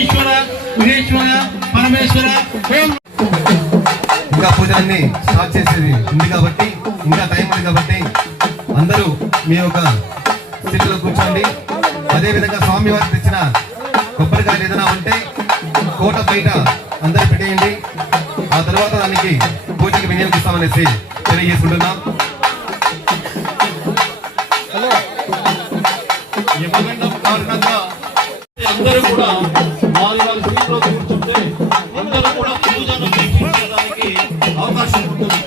ఈశ్వర మహేశ్వర పరమేశ్వర ఇంకా పూజలన్నీ స్టార్ట్ చేసేది ఉంది కాబట్టి, ఇంకా టైం ఉంది కాబట్టి అందరూ మీ యొక్క స్థితిలో కూర్చోండి. అదేవిధంగా స్వామి వారికి తెచ్చిన కొబ్బరికాయలు ఏదైనా ఉంటే కోట బయట అందరూ పెట్టేయండి. ఆ తర్వాత దానికి పూజకి వినియోగిస్తామనేసి తెలియజేసుకుంటున్నాం. అందరూ కూడా వారి వారి స్థితిలో కూర్చుంటే అందరూ కూడా పూజను వీక్షించడానికి అవకాశం ఉంటుంది.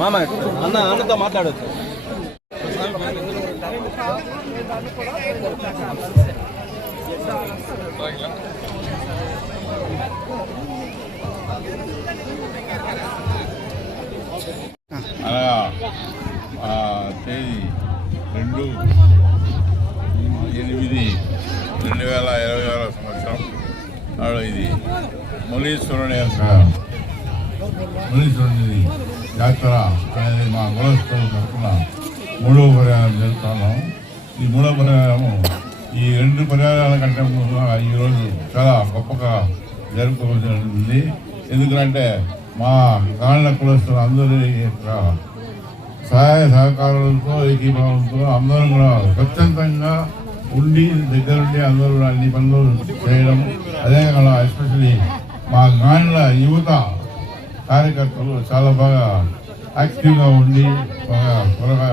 మామ అన్నతో మాట్లాడచ్చు. అనగా తేదీ 2/8/2020 సంవత్సరం నాడు ఇది మునీశ్వరుని జాతర అనేది మా కులస్తుల తరఫున 3వ పర్యాయం జరుగుతున్నాం. ఈ 3వ పర్యాయము ఈ 2 పర్యాయాల కంటే ఈరోజు చాలా గొప్పగా జరుపుకోవాల్సి. ఎందుకంటే మా గాళ్ళ కులస్తులు అందరి యొక్క సహాయ సహకారాలతో ఏకీభావంతో అందరూ కూడా స్వచ్ఛందంగా ఉండి దగ్గరుండి అందరూ అన్ని పనులు చేయడం. అదేవిధంగా ఎస్పెషల్లీ మా గాళ్ళ యువత కార్యకర్తలు చాలా బాగా యాక్టివ్గా ఉండి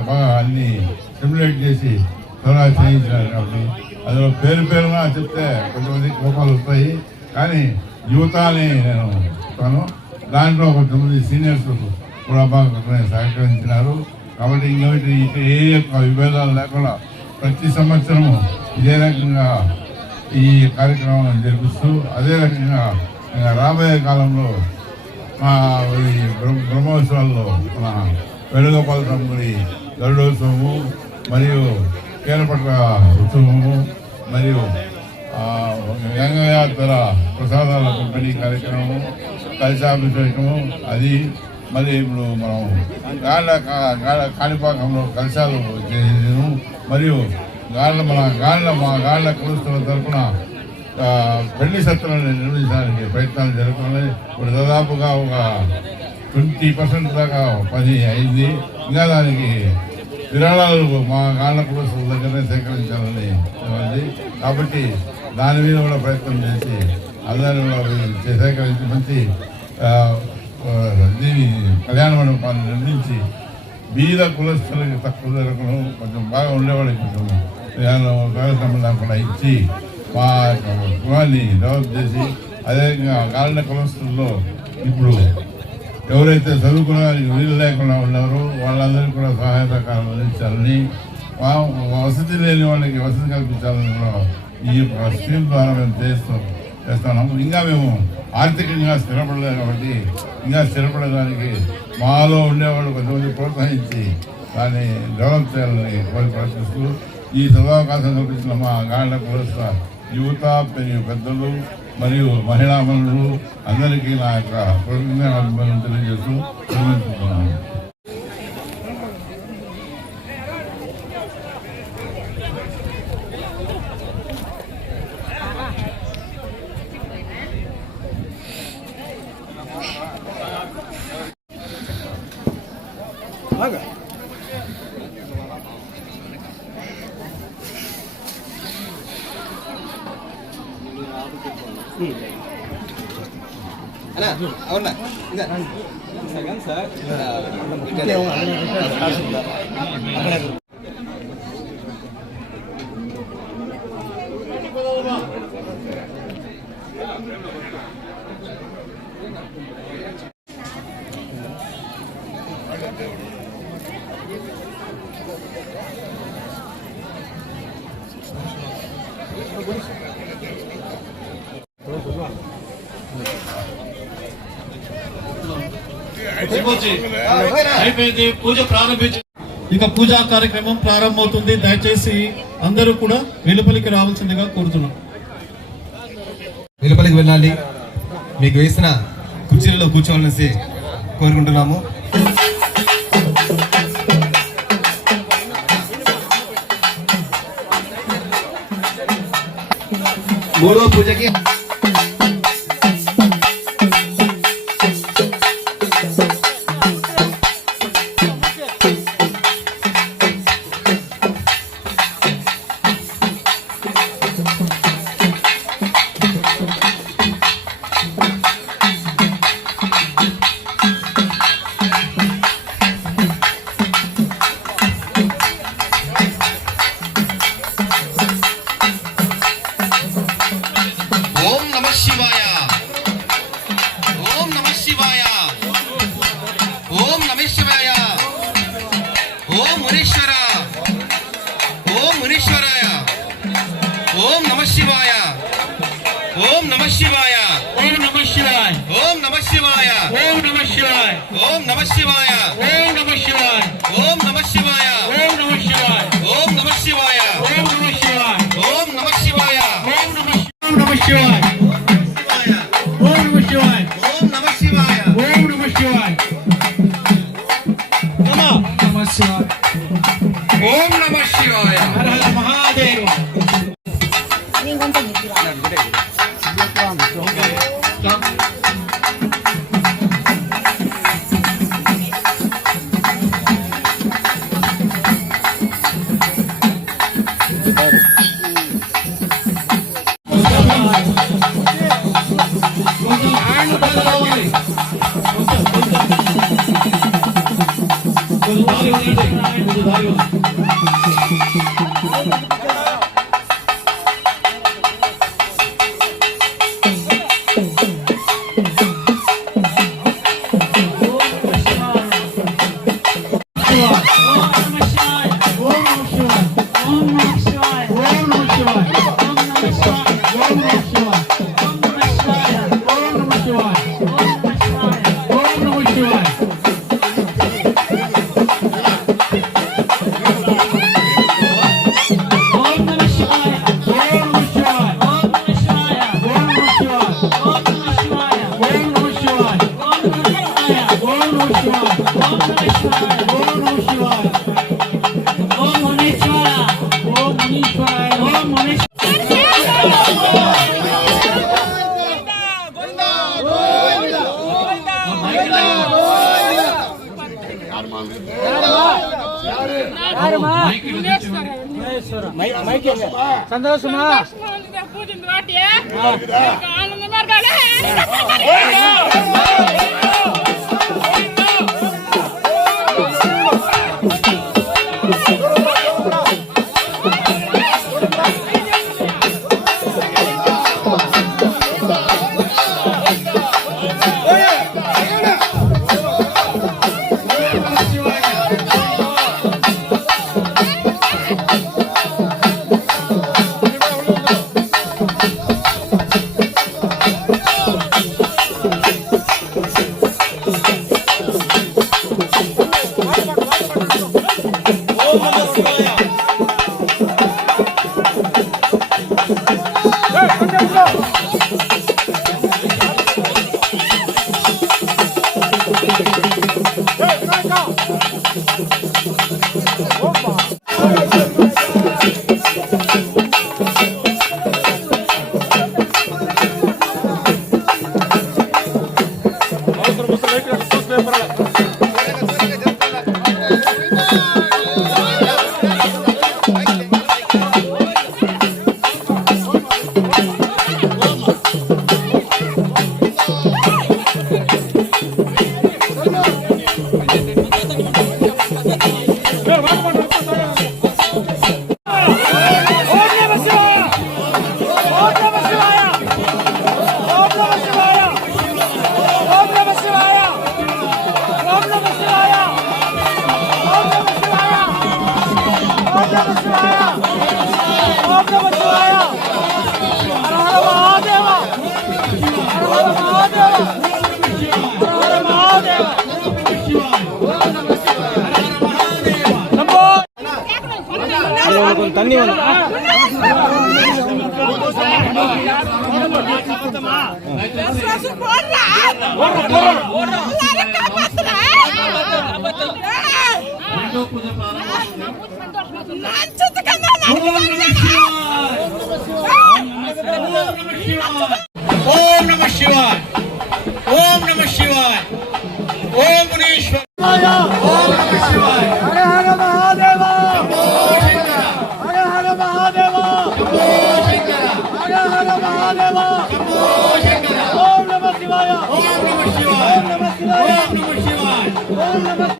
బాగా అన్ని స్టిమ్యులేట్ చేసి త్వరగా చేయించారు. కాబట్టి అందులో పేరుగా చెప్తే కొంతమంది కోపాలు వస్తాయి, కానీ యువత అని నేను చెప్తాను. దాంట్లో కొంతమంది సీనియర్స్ కూడా బాగా సహకరించినారు. కాబట్టి ఇంకొకటి ఏ యొక్క విభేదాలు లేకుండా ప్రతి సంవత్సరము ఇదే రకంగా ఈ కార్యక్రమం జరిపిస్తూ అదే రకంగా రాబోయే కాలంలో బ్రహ్మోత్సవాల్లో మన వేణుగోపాల స్వామి గుడి గరుడోత్సవము మరియు కేరపట్ల ఉత్సవము మరియు గంగయాత్ర ప్రసాదాల పంపిణీ కార్యక్రమము కలశాభిషేకము అది మళ్ళీ ఇప్పుడు మనం కాణిపాకంలో కలశాలు చేయము మరియు మా గాళ్ళ కులస్తుల తరఫున పెళ్లి సత్రాన్ని నిర్వహించడానికి ప్రయత్నాలు జరుగుతున్నాయి. ఇప్పుడు దాదాపుగా ఒక 20% దాకా పని అయింది. ఇంకా దానికి విరాళాలు మా గాళ్ళ కులస్తుల దగ్గరనే సేకరించాలని కాబట్టి దాని మీద కూడా ప్రయత్నం చేసి అందరూ సేకరించి మంచి దీని కళ్యాణ మండపాన్ని నిర్మించి బీద కులస్తులకి తక్కువ ధరకును కొంచెం బాగా ఉండేవాళ్ళకి కొంచెం కూడా ఇచ్చి మా కులాన్ని డెవలప్ చేసి అదేవిధంగా గాలిన కులస్తుల్లో ఇప్పుడు ఎవరైతే చదువుకోవడానికి వీలు లేకుండా ఉన్నారో వాళ్ళందరికీ కూడా సహాయ సహకారాలు అందించాలని, వసతి లేని వాళ్ళకి వసతి కల్పించాలని కూడా ఈ స్కీమ్ ద్వారా మేము చేస్తున్నాము. ఇంకా మేము ఆర్థికంగా స్థిరపడలేదు కాబట్టి ఇంకా స్థిరపడడానికి మాలో ఉండేవాళ్ళు కొంతమంది ప్రోత్సహించి దాన్ని డెవలప్ చేయాలని ప్రయత్నిస్తూ ఈ సదవకాశం కల్పించిన మా గాండ పురస్క యువత పెద్దలు మరియు మహిళా మనులు అందరికీ నా యొక్క కృతజ్ఞతలు తెలియజేస్తూ నిర్వహిస్తున్నాను. అవునా అయిపోయింది, పూజ ప్రారంభించి ఇక పూజా కార్యక్రమం ప్రారంభమవుతుంది. దయచేసి అందరూ కూడా వెలుపలికి రావాల్సిందిగా కోరుతున్నాం. వెలుపలికి వెళ్ళాలి, మీకు వేసిన కుర్చీలలో కూర్చోవాలనేసి కోరుకుంటున్నాము. మూడో పూజకి సంతోషమా ఓం నమః శివాయ. தண்ணி ఓం నమః శివాయ ఓం నమః శివాయ ఓం మునీశ్వర ఓం నమః శివాయ హర హర మహాదేవ హర హర మహాదేవ హర హర మహాదేవ ఓం నమః శివాయ ఓం నమః శివాయ ఓం నమః శివాయ ఓం నమః శివాయ ఓం నమః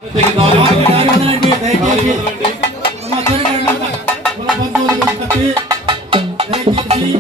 దయచేసి మా తోడుగండి మన బంధువులు తప్పి దయచేసి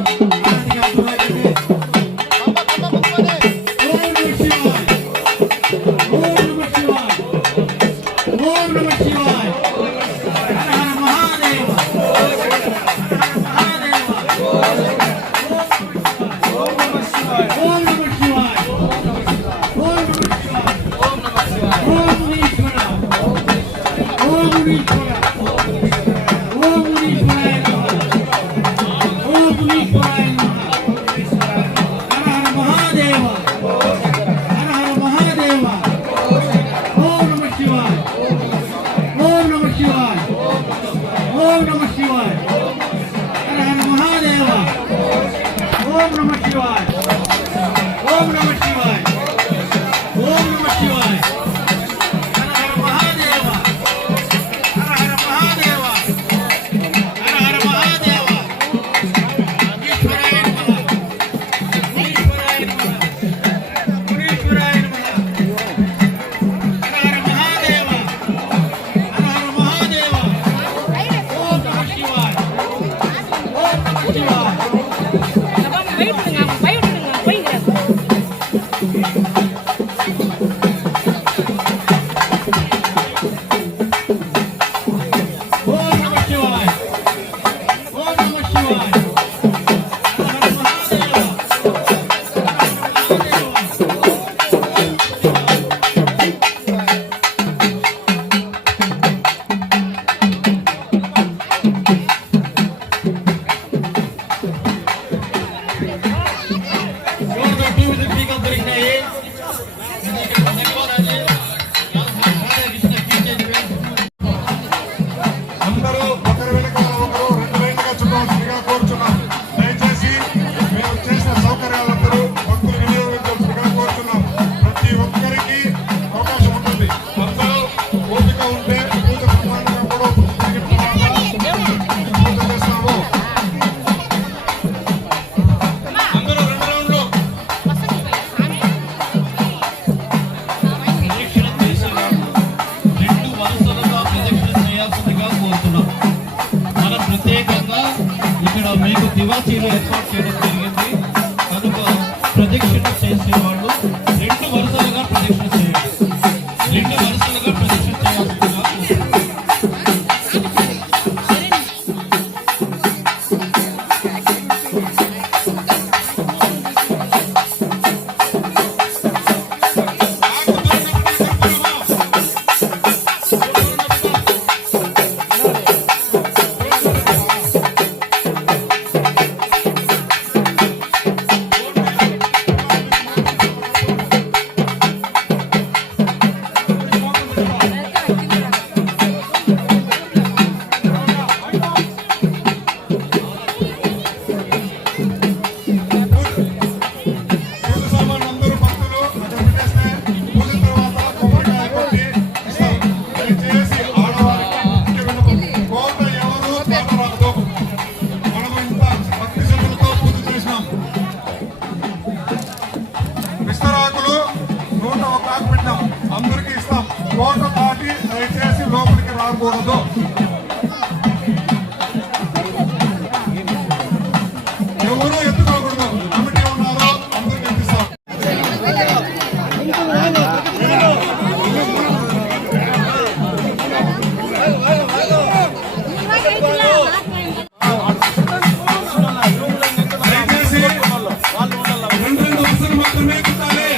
తివాచీలు ఏర్పాటు చేయడం జరిగింది. కనుక ప్రదక్షిణ చేసేవాళ్ళు రెండు వరుసలుగా ప్రదక్షిణ చేయాలి. రెండు వరుసలుగా ప్రదక్షిణ చేయాల్సిందిగా ఎవరు ఎత్తుకోకూడదు. కమిటీ ఉన్నారో అందరికి ఎత్తిస్తాం. దయచేసి 2 బస్సులు మాత్రమే ఎక్కుతాలి.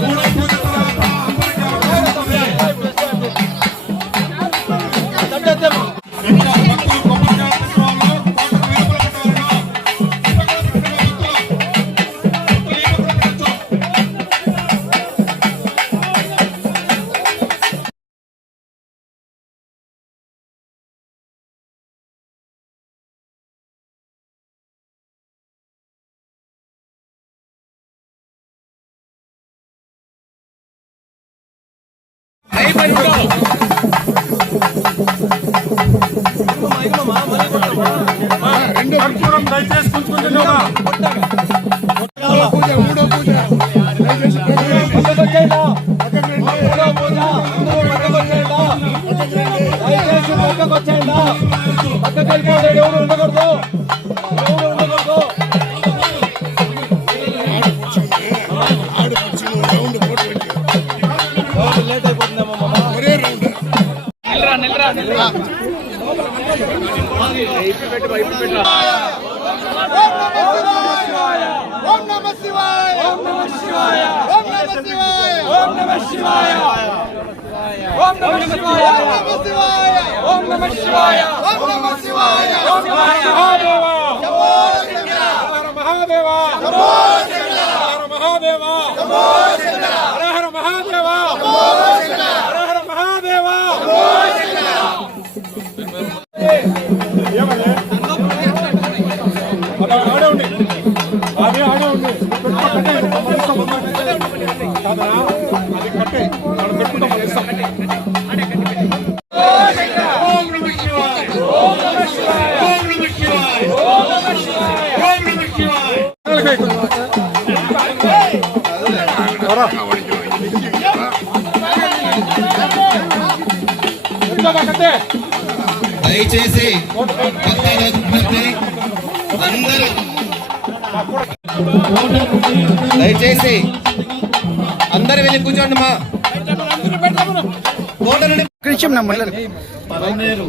మూడో పూజ తర్వాత అందరికీ అవకాశం ఉంది. భక్తులు కొబ్బరికాయ తీసుకోవాలి. కోట వెలుపల పెట్టాలి. దయచేసి కూర్చుంటున్నావా? దయచేసి దయచేసి అందరు వెళ్ళి కూర్చోండి మా పలనేరు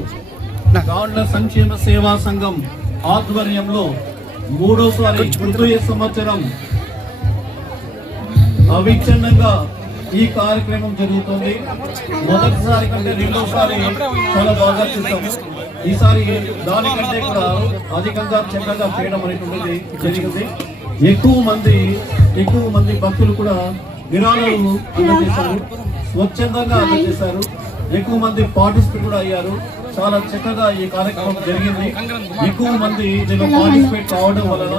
గాండ్ల సంక్షేమ సేవా సంఘం ఆధ్వర్యంలో 3వ తృతీయ సంవత్సరం అవిచ్ఛిన్నంగా ఈ కార్యక్రమం జరుగుతుంది. మొదటిసారి కంటే రెండోసారి చాలా బాగా చూస్తాం. ఈసారి దానికంటే కూడా అధికంగా చక్కగా చేయడం అనేటువంటిది జరిగింది. ఎక్కువ మంది భక్తులు కూడా విరాళాలు అందజేశారు, స్వచ్ఛందంగా అందజేశారు. ఎక్కువ మంది పార్టిసిపేట్ కూడా అయ్యారు. చాలా చక్కగా ఈ కార్యక్రమం జరిగింది. ఎక్కువ మంది దీనిలో పార్టిసిపేట్ కావడం వలన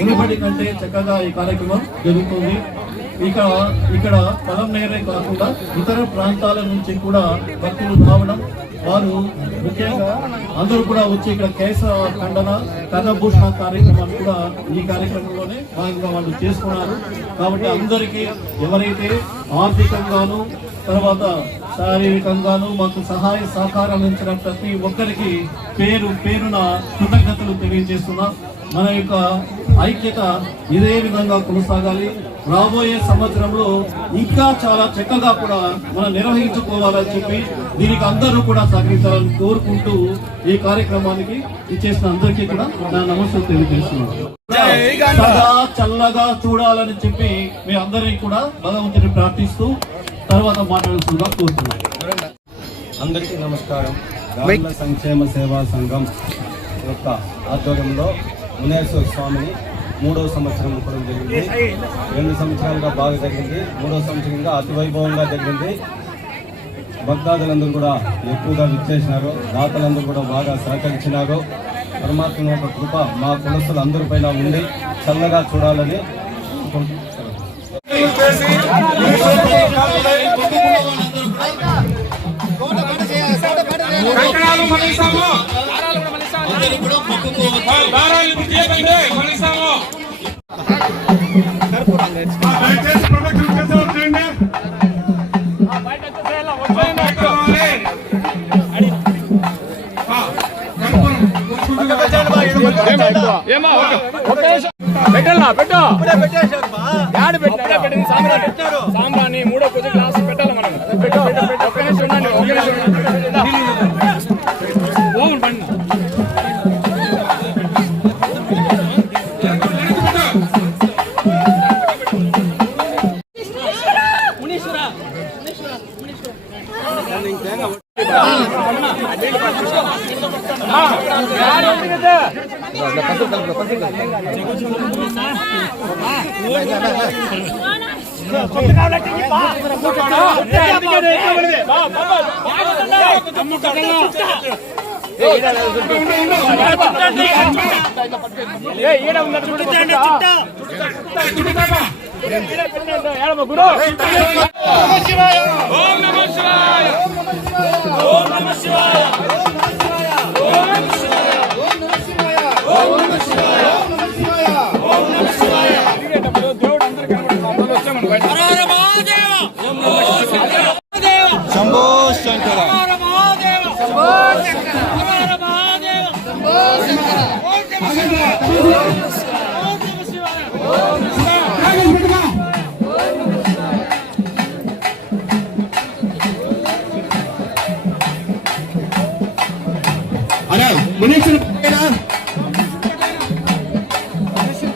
మునుపటి కంటే చక్కగా ఈ కార్యక్రమం జరుగుతుంది. ఇక్కడ పలమనేరే కాకుండా ఇతర ప్రాంతాల నుంచి కూడా భక్తులు రావడం, వారు ముఖ్యంగా అందరూ కూడా వచ్చి ఇక్కడ కేశ ఖండన కర్ణభూషణ కార్యక్రమాన్ని కూడా ఈ కార్యక్రమంలోనే భాగంగా వాళ్ళు చేసుకున్నారు. కాబట్టి అందరికీ ఎవరైతే ఆర్థికంగాను తర్వాత శారీరకంగాను మాకు సహాయ సహకారాలు ఇచ్చిన ప్రతి ఒక్కరికి పేరున కృతజ్ఞతలు తెలియజేస్తున్నా. మన యొక్క ఐక్యత ఇదే విధంగా కొనసాగాలి. రాబోయే సంవత్సరంలో ఇంకా చాలా చక్కగా కూడా మనం నిర్వహించుకోవాలని చెప్పి దీనికి అందరూ కూడా సహకరించాలని కోరుకుంటూ ఈ కార్యక్రమానికి ఇచ్చేసిన అందరికీ కూడా నా నమస్కారం తెలియజేస్తున్నాను. సదా చల్లగా చూడాలని చెప్పి మీ అందరినీ కూడా భగవంతుని ప్రార్థిస్తూ తర్వాత మాట్లాడుతుందిగా కోరుతున్నాను. అందరికీ నమస్కారం. గాండ్ల సంక్షేమ సేవా సంఘం యొక్క ఆధ్వర్యంలో మునేశ్వర స్వామిని 3వ సంవత్సరం కూడా జరిగింది. 2 సంవత్సరాలుగా బాగా జరిగింది. 3వ సంవత్సరంగా అతి వైభవంగా జరిగింది. భక్తాదులందరూ కూడా ఎక్కువగా విచ్చేసినారు. దాతలందరూ కూడా బాగా సహకరించినారు. పరమాత్మ యొక్క కృప మా కులస్తులు అందరిపైన ఉండి చల్లగా చూడాలని దయచేసి ప్రొడక్షన్ చేసేవారు చేయండి. సాంబ్రాన్ని మూడో పూజ గ్లాస్ పెట్టాలి మనం. ఒక్క నిమిషం ఉండండి. శంభో శంకర.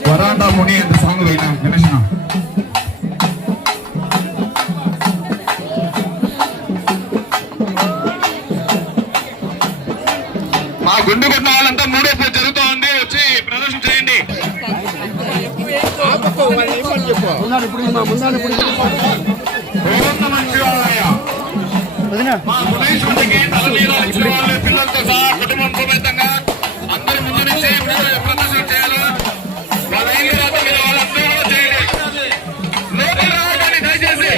వరాండా ముని ఎంత సాంగ్ పోయినా గణేష్ణ మా గుండు కొట్టిన వాళ్ళంతా మూడో పూజ జరుగుతూ ఉంది. వచ్చి ప్రదర్శన చేయండి. మా గుణేశ్వరుడికి తలనీలాలు ఇచ్చిన వాళ్ళు పిల్లలతో సహా కుటుంబం సమేతంగా అందరి ముందు నుంచి ప్రదర్శన చేయాలి. వాళ్ళ ఏం లేదా మీరు వాళ్ళందరూ కూడా చేయండి. లోపల రావడానికి దయచేసి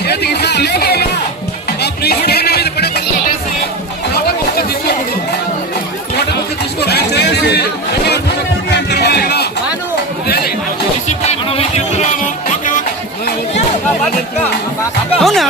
చేతికి లోపల ప్లీజ్ మీద పడే అవునా?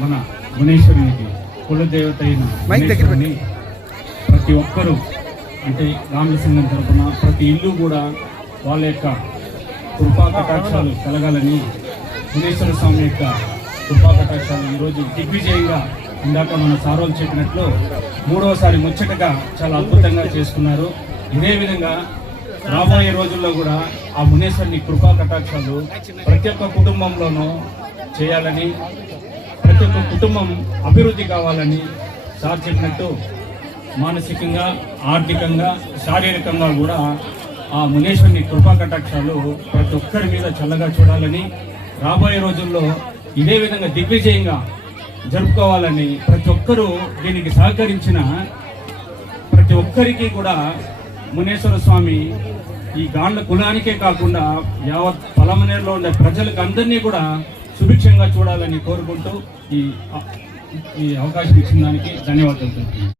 మన గుణేశ్వరునికి కులదేవత అయిన గుణేశ్వరుని ప్రతి ఒక్కరూ అంటే రాముల సంఘం తరపున ప్రతి ఇల్లు కూడా వాళ్ళ యొక్క కృపా కటాక్షాలు కలగాలని గుణేశ్వర స్వామి యొక్క కృపా కటాక్షాలు ఈరోజు దిగ్విజయంగా ఇందాక మన సారోలు చెప్పినట్లు మూడవసారి ముచ్చటగా చాలా అద్భుతంగా చేసుకున్నారు. ఇదే విధంగా రాబోయే రోజుల్లో కూడా ఆ మునేశ్వరుని కృపా కటాక్షాలు ప్రతి ఒక్క కుటుంబంలోనూ చేయాలని, ప్రతి ఒక్క కుటుంబం అభివృద్ధి కావాలని సార్ చెప్పినట్టు మానసికంగా, ఆర్థికంగా, శారీరకంగా కూడా ఆ మునేశ్వరుని కృపా కటాక్షాలు ప్రతి ఒక్కరి మీద చల్లగా చూడాలని, రాబోయే రోజుల్లో ఇదే విధంగా దిగ్విజయంగా జరుపుకోవాలని ప్రతి ఒక్కరూ దీనికి సహకరించిన ప్రతి ఒక్కరికి కూడా మునేశ్వర స్వామి ఈ గాండ్ల కులానికే కాకుండా యావత్ పలమనేరులో ఉండే ప్రజలకు అందరినీ కూడా సుభిక్షంగా చూడాలని కోరుకుంటూ ఈ అవకాశం ఇచ్చిన దానికి ధన్యవాదాలు తెలుపుతున్నాను.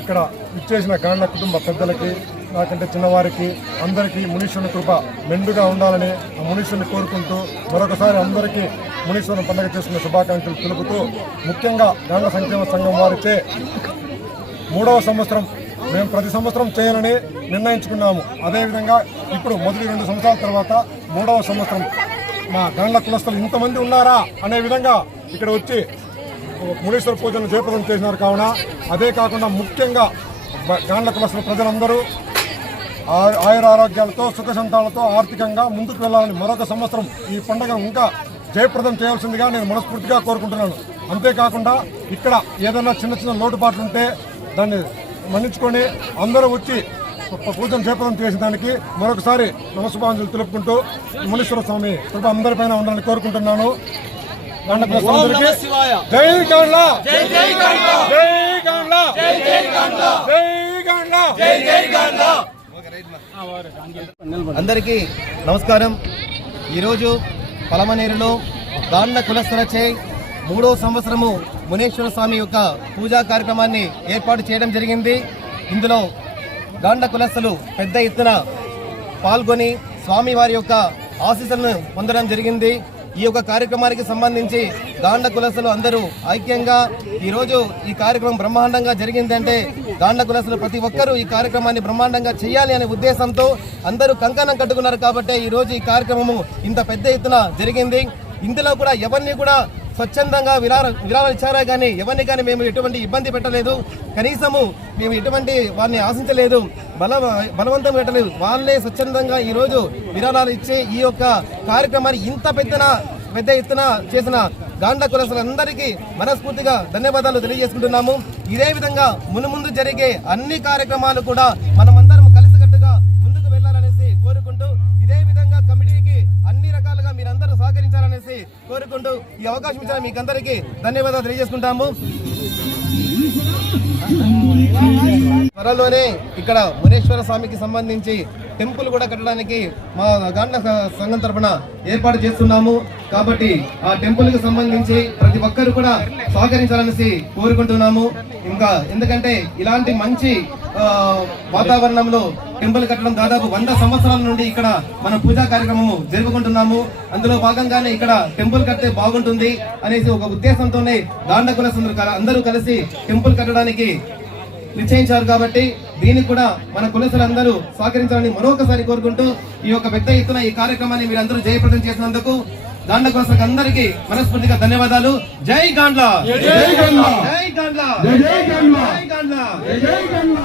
ఇక్కడ ఇచ్చేసిన గాండ్ల కుటుంబ పెద్దలకి, నాకంటే చిన్నవారికి అందరికీ మునీశ్వరుని కృప మెండుగా ఉండాలని ఆ మునీశ్వరుని కోరుకుంటూ మరొకసారి అందరికీ మునీశ్వరుని పండుగ చేసుకునే శుభాకాంక్షలు తెలుపుతూ, ముఖ్యంగా గాండ్ల సంక్షేమ సంఘం వారిచే 3వ సంవత్సరం మేము ప్రతి సంవత్సరం చేయాలని నిర్ణయించుకున్నాము. అదేవిధంగా ఇప్పుడు మొదటి 2 సంవత్సరాల తర్వాత 3వ సంవత్సరం మా గాండ్ల కులస్తులు ఇంతమంది ఉన్నారా అనే విధంగా ఇక్కడ వచ్చి మునీశ్వర పూజలను జయప్రదం చేసినారు. కావున అదే కాకుండా ముఖ్యంగా గాండ్ల కులస్తుల ప్రజలందరూ ఆయురారోగ్యాలతో, సుఖ సంతాలతో ఆర్థికంగా ముందుకు వెళ్ళాలని, మరొక సంవత్సరం ఈ పండుగ ఇంకా జయప్రదం చేయాల్సిందిగా నేను మనస్ఫూర్తిగా కోరుకుంటున్నాను. అంతేకాకుండా ఇక్కడ ఏదైనా చిన్న లోటుపాట్లు ఉంటే దాన్ని మన్నించుకొని అందరూ వచ్చి పూజను జయప్రదం చేసిన దానికి మరొకసారి నమస్సుభాంజలు తెలుపుకుంటూ మునీశ్వర స్వామి కృప అందరిపైన ఉండాలని కోరుకుంటున్నాను. జై గాండ్ల, జై జై గాండ్ల, జై గాండ్ల, జై జై గాండ్ల, జై జై గాండ్ల. అందరికీ నమస్కారం. ఈరోజు పలమనేరులో గాండ్ల కులస్తులచే 3వ సంవత్సరము మునేశ్వర స్వామి యొక్క పూజా కార్యక్రమాన్ని ఏర్పాటు చేయడం జరిగింది. ఇందులో గాండ్ల కులస్తులు పెద్ద ఎత్తున పాల్గొని స్వామివారి యొక్క ఆశీస్సులను పొందడం జరిగింది. ఈ యొక్క కార్యక్రమానికి సంబంధించి గాండ్ల కులస్తులు అందరూ ఐక్యంగా ఈరోజు ఈ కార్యక్రమం బ్రహ్మాండంగా జరిగిందంటే గాండ్ల కులస్తులు ప్రతి ఒక్కరూ ఈ కార్యక్రమాన్ని బ్రహ్మాండంగా చేయాలి అనే ఉద్దేశంతో అందరూ కంకణం కట్టుకున్నారు. కాబట్టి ఈరోజు ఈ కార్యక్రమము ఇంత పెద్ద ఎత్తున జరిగింది. ఇందులో కూడా ఎవరిని కూడా స్వచ్ఛందంగా విరాళాలు ఇచ్చారా కానీ ఎవరిని కానీ మేము ఎటువంటి ఇబ్బంది పెట్టలేదు. కనీసము మేము ఎటువంటి వారిని ఆశించలేదు, బలవంతం పెట్టలేదు. వాళ్ళే స్వచ్ఛందంగా ఈరోజు విరాళాలు ఇచ్చి ఈ యొక్క కార్యక్రమాన్ని ఇంత పెద్ద ఎత్తున చేసిన గాండ్ల కులస్తులందరికీ మనస్ఫూర్తిగా ధన్యవాదాలు తెలియజేసుకుంటున్నాము. ఇదే విధంగా మునుముందు జరిగే అన్ని కార్యక్రమాలు కూడా మనమందరం కలిసికట్టుగా ముందుకు వెళ్లాలనేసి కోరుకుంటూ, ఇదే విధంగా కమిటీకి అన్ని రకాలుగా మీరందరూ సహకరించాలనేసి కోరుకుంటూ ఈ అవకాశం ఇచ్చిన మీకు అందరికీ ధన్యవాదాలు తెలియజేసుకుంటాము. త్వరలోనే ఇక్కడ మునేశ్వర స్వామికి సంబంధించి టెంపుల్ కూడా కట్టడానికి మా గాండ్ల సంఘం తరఫున ఏర్పాటు చేస్తున్నాము. కాబట్టి ఆ టెంపుల్ కి సంబంధించి ప్రతి ఒక్కరు కూడా సహకరించాలనేసి కోరుకుంటున్నాము. ఇంకా ఎందుకంటే ఇలాంటి మంచి వాతావరణంలో టెంపుల్ కట్టడం దాదాపు 100 సంవత్సరాల నుండి ఇక్కడ మనం పూజా కార్యక్రమము జరుపుకుంటున్నాము. అందులో భాగంగానే ఇక్కడ టెంపుల్ కడితే బాగుంటుంది అనేసి ఒక ఉద్దేశంతోనే గాండ్ల కులస్తులు అందరూ కలిసి టెంపుల్ కట్టడానికి నిశ్చయించారు. కాబట్టి దీనికి కూడా మన కులస్తులందరూ సహకరించాలని మరొకసారి కోరుకుంటూ ఈ యొక్క పెద్ద ఎత్తున ఈ కార్యక్రమాన్ని మీరందరూ జయప్రదం చేసినందుకు గాండ్ల కులస్తులకు అందరికీ మనస్ఫూర్తిగా ధన్యవాదాలు. జై గాండ్ల, జై గాండ్ల, జై గాండ్ల, జై గాండ్ల, జై గాండ్ల, జై గాండ్ల.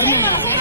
Terima kasih.